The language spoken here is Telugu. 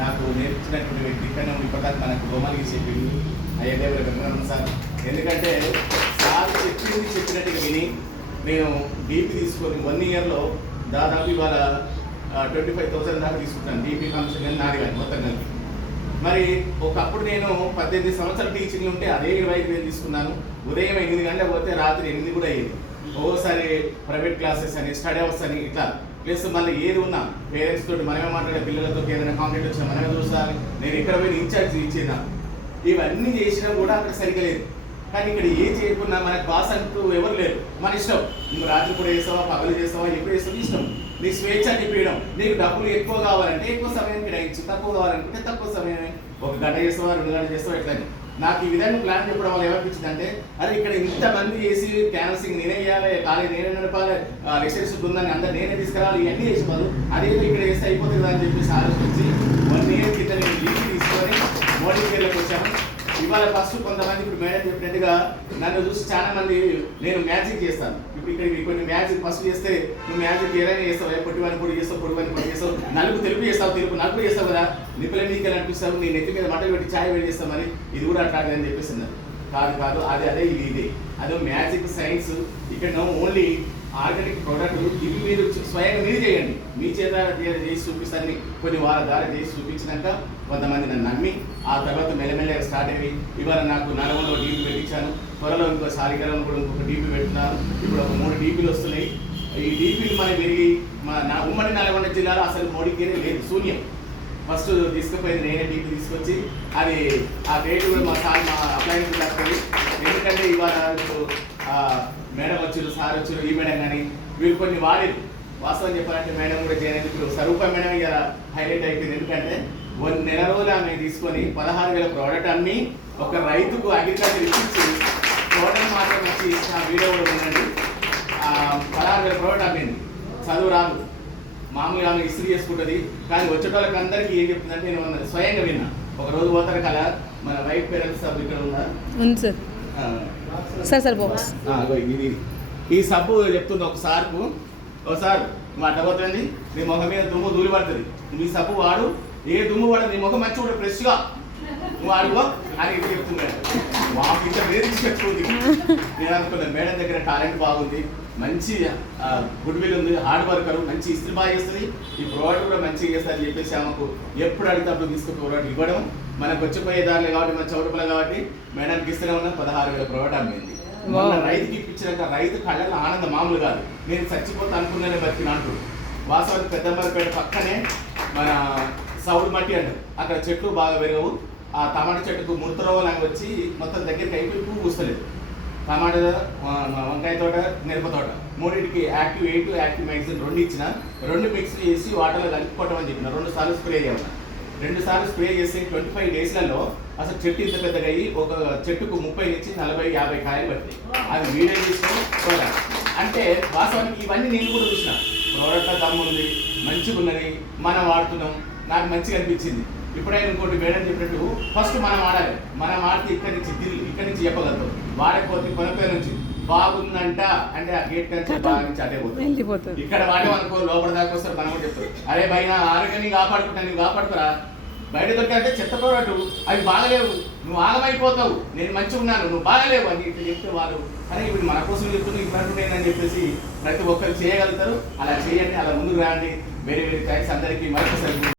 నాకు నేర్పించినటువంటి వ్యక్తి కన్నా ఇప్పటిదాకా మనకు బొమ్మలు చెప్పింది. అయ్యే వెంకటరమణ సార్. ఎందుకంటే సార్ చెప్పింది చెప్పినట్టుగా విని నేను డీపీ తీసుకొని వన్ ఇయర్లో దాదాపు ఇవాళ ట్వంటీ ఫైవ్ థౌసండ్ దాకా తీసుకుంటాను. డీపీ ఫంక్షన్ కానీ నాది కానీ మొత్తం కలిపి. మరి ఒకప్పుడు నేను పద్దెనిమిది సంవత్సరాలు టీచింగ్ ఉంటే అదే ఇరవై ఐదు వేలు తీసుకున్నాను. ఉదయం ఎనిమిది గంటలకు పోతే రాత్రి ఎనిమిది కూడా అయ్యేది. ఒక్కోసారి ప్రైవేట్ క్లాసెస్ అని స్టడీ అవర్స్ అని ఇట్లా. ప్లస్ మళ్ళీ ఏది ఉన్నా పేరెంట్స్ తోటి మనమే మాట్లాడే పిల్లలతో ఏదైనా కాంటాక్ట్ వచ్చినా మనమే చూసాలి నేను ఇక్కడ పోయి ఇన్ఛార్జ్ ఇచ్చేదా? ఇవన్నీ చేసినా కూడా అక్కడ సరిగ్గా లేదు. కానీ ఇక్కడ ఏం చేయకుండా మనకు బాస్ అంటూ ఎవరు లేరు. మన ఇష్టం. నువ్వు రాత్రి కూడా చేస్తావా పగలు చేస్తావా ఎప్పుడు చేస్తావు ఇష్టం. నీ స్వేచ్ఛ చెప్పడం నీకు డబ్బులు ఎక్కువ కావాలంటే ఎక్కువ సమయం కేటాయించు తక్కువ కావాలనుకుంటే తక్కువ సమయమే. ఒక గంట చేస్తావా రెండు గంటలు చేస్తావా ఎట్లా నాకు ఈ విధంగా ప్లాన్ చెప్పడం వల్ల ఏమనిపించింది అంటే అరే ఇక్కడ ఇంతమంది చేసి క్యాన్సింగ్ నేనే చేయాలి కాలేజ్ నేనే నడపాలి లెక్చర్స్ ఉందని అందరు నేనే తీసుకురావాలి ఇవన్నీ చేసి వాళ్ళు అదే ఇక్కడ చేస్తే అయిపోతుంది కదా అని చెప్పేసి ఆలోచించి ఇవాళ ఫస్ట్ కొంతమంది ఇప్పుడు మేడం చెప్పినట్టుగా నన్ను చూసి చాలా మంది నేను మ్యాజిక్ చేస్తాను. ఇప్పుడు ఇక్కడ ఇవి కొన్ని మ్యాజిక్ ఫస్ట్ చేస్తే నువ్వు మ్యాజిక్ ఏదైనా చేస్తావు పొట్టి వాడిని పొడి చేస్తావు పొడి వాడిని పొడి చేస్తావు నలుపు తెలుపు చేస్తావు తెలుపు నలుపు చేస్తావు కదా నిప్పుల మీదకి అనిపిస్తావు నీ నెత్తి మీద మటలు పెట్టి ఛాయ్ వేడి చేస్తామని ఇది కూడా అట్లాంటిది అని చెప్పేసి కాదు కాదు అదే అదే ఇది ఇదే. అదో మ్యాజిక్ సైన్స్ ఇక్కడ ఓన్లీ ఆర్గానిక్ ప్రోడక్ట్ ఇవి మీరు స్వయంగా మీరు చేయండి. మీ చేత చేసి చూపిస్తాన్ని కొన్ని వారాల ద్వారా చేసి చూపించినాక కొంతమంది నన్ను నమ్మి ఆ తర్వాత మెల్లమెల్లగా స్టార్ట్ అయ్యి ఇవాళ నాకు నల్గొండలో డీపీ పెట్టించాను. త్వరలో ఇంకో సాలిగ్రామం కూడా ఇంకొక డీపీ పెట్టినాను ఇప్పుడు ఒక మూడు డీపీలు వస్తున్నాయి. ఈ డీపీలు మనకి పెరిగి మా నా ఉమ్మడి నల్గొండ జిల్లాలో అసలు మోడీకి లేదు. శూన్యం. ఫస్ట్ తీసుకుపోయింది నేనే డీపీ తీసుకొచ్చి అది ఆ డేట్ కూడా మా సార్ మా అప్లైన్స్ రాస్తుంది ఎందుకంటే ఇవాళ ఇప్పుడు మేడం వచ్చారు సార్ వచ్చారు ఈ మేడం కానీ వీళ్ళు కొన్ని వాడేది వాస్తవం చెప్పాలంటే మేడం కూడా చేయలేదు ఇప్పుడు స్వరూప మేడం ఇక హైలైట్ అయిపోయింది. ఎందుకంటే వన్ నెల రోజులు ఆమె తీసుకొని పదహారు వేల ప్రోడక్ట్ అమ్మి ఒక రైతుకు అగ్రికల్చర్ ఇప్పించి ప్రోడక్ట్ మాత్రం వచ్చి ఆ వీడియో కూడా ఉందండి పదహారు వేల ప్రోడక్ట్ అమ్మింది. చదువు రాదు. మామూలుగా ఆమె ఇస్త్రీ చేసుకుంటుంది. కానీ వచ్చేటోళ్ళకి అందరికీ ఏం చెప్తుందంటే నేను స్వయంగా విన్నా. ఒక రోజు పోతారు కదా మన వైఫ్ పేరెంట్స్ సబ్బు ఇక్కడ ఉందా? ఉంది సార్. సార్ బాక్స్ ఇది. ఈ సబ్బు చెప్తుంది ఒక సార్కు. ఓ సార్ నువ్వు అట్ట పోతుంది నీ ముఖం మీద దుమ్ము దూరి పడుతుంది. నీ సబ్బు వాడు. ఏ దుమ్ము వాడు నీ ముఖం మంచి కూడా ఫ్రెష్గా. నువ్వు ఆడుకో అని ఇది చెప్తున్నాడు మాకు ఇంత వేరు చెప్తుంది నేను అనుకున్నాను మేడం దగ్గర టాలెంట్ బాగుంది మంచి గుడ్ విల్ ఉంది హార్డ్ వర్కర్ మంచి ఇస్త్రీ బాగా చేస్తుంది ఈ ప్రోడక్ట్ కూడా మంచిగా చేస్తారని చెప్పేసి ఆమెకు ఎప్పుడు అడిగితే అప్పుడు తీసుకుని ప్రోడక్ట్ ఇవ్వడం. మనకు వచ్చిపోయే దారిలో కాబట్టి మన చౌటుపల కాబట్టి మేడానికి ఇస్తూనే ఉన్న పదహారు వేల ప్రోడక్ట్ అమ్మింది రైతుకి ఇప్పించినాక రైతు కళ్ళల్లో ఆనందం మామూలు కాదు. నేను చచ్చిపోతా అనుకున్నానే బతికిన అంటాడు. వాస్తవానికి పెద్దంబరపేట పక్కనే మన సౌడు మట్టి అంటారు. అక్కడ చెట్లు బాగా పెరగవు. ఆ టమాటా చెట్టుకు ముడతరవ లాగా వచ్చి మొత్తం దగ్గరికి అయిపోయి పువ్వు పూస్తలేదు. టమాటా వంకాయ తోట మిరప తోట. మూడింటికి యాక్టివ్ ఎయిట్ యాక్టివ్ మ్యాగ్జిన్ రెండు ఇచ్చిన. రెండు మిక్స్ చేసి వాటర్లో కలుపుకోవటం అని చెప్పిన. రెండు సార్లు స్ప్రే చేయమన్నా. రెండు సార్లు స్ప్రే చేసి ట్వంటీ ఫైవ్ డేస్లలో అసలు చెట్టు ఇంత పెద్దగా అయ్యి ఒక చెట్టుకు ముప్పై నుంచి నలభై యాభై కాయలు పడతాయి అది వీడియో తీసుకొని చూడాలి అంటే వాస్తవానికి ఇవన్నీ నేను కూడా చూసిన. ప్రోడక్ట్ దమ్ము ఉంది మంచిగా ఉన్నది మనం వాడుతున్నాం. నాకు మంచిగా అనిపించింది. ఇప్పుడైనా ఇంకోటి మేడం చెప్పినట్టు ఫస్ట్ మనం వాడాలి మనం ఆడితే ఇక్కడి నుంచి దిల్ ఇక్కడి నుంచి చెప్పగలుగుతాం. వాడకపోతే కొనపై నుంచి బాగుందంట అంటే ఆ గేట్ నుంచి బాగా నుంచి అదే పోతుంది ఇక్కడ వాడేమనుకో లోపల దాకా వస్తారు మనం కూడా చెప్తారు అరే భయ ఆరోగ్యాన్ని కాపాడుకుంటా నువ్వు కాపాడుకురా? బయట దొరికారంటే చెత్త పోరాటు అవి బాగలేవు. నువ్వు ఆగమైపోతావు. నేను మంచిగా ఉన్నాను. నువ్వు బాగలేవు అని ఇట్లా చెప్తే వాళ్ళు అరే ఇప్పుడు మన కోసం చెప్తున్నా ఇప్పుడు అని చెప్పేసి ప్రతి ఒక్కరు చేయగలుగుతారు. అలా చేయండి. అలా ముందుకు రండి. వెరీ వెరీ థ్యాంక్స్ అందరికీ. మరొకసారి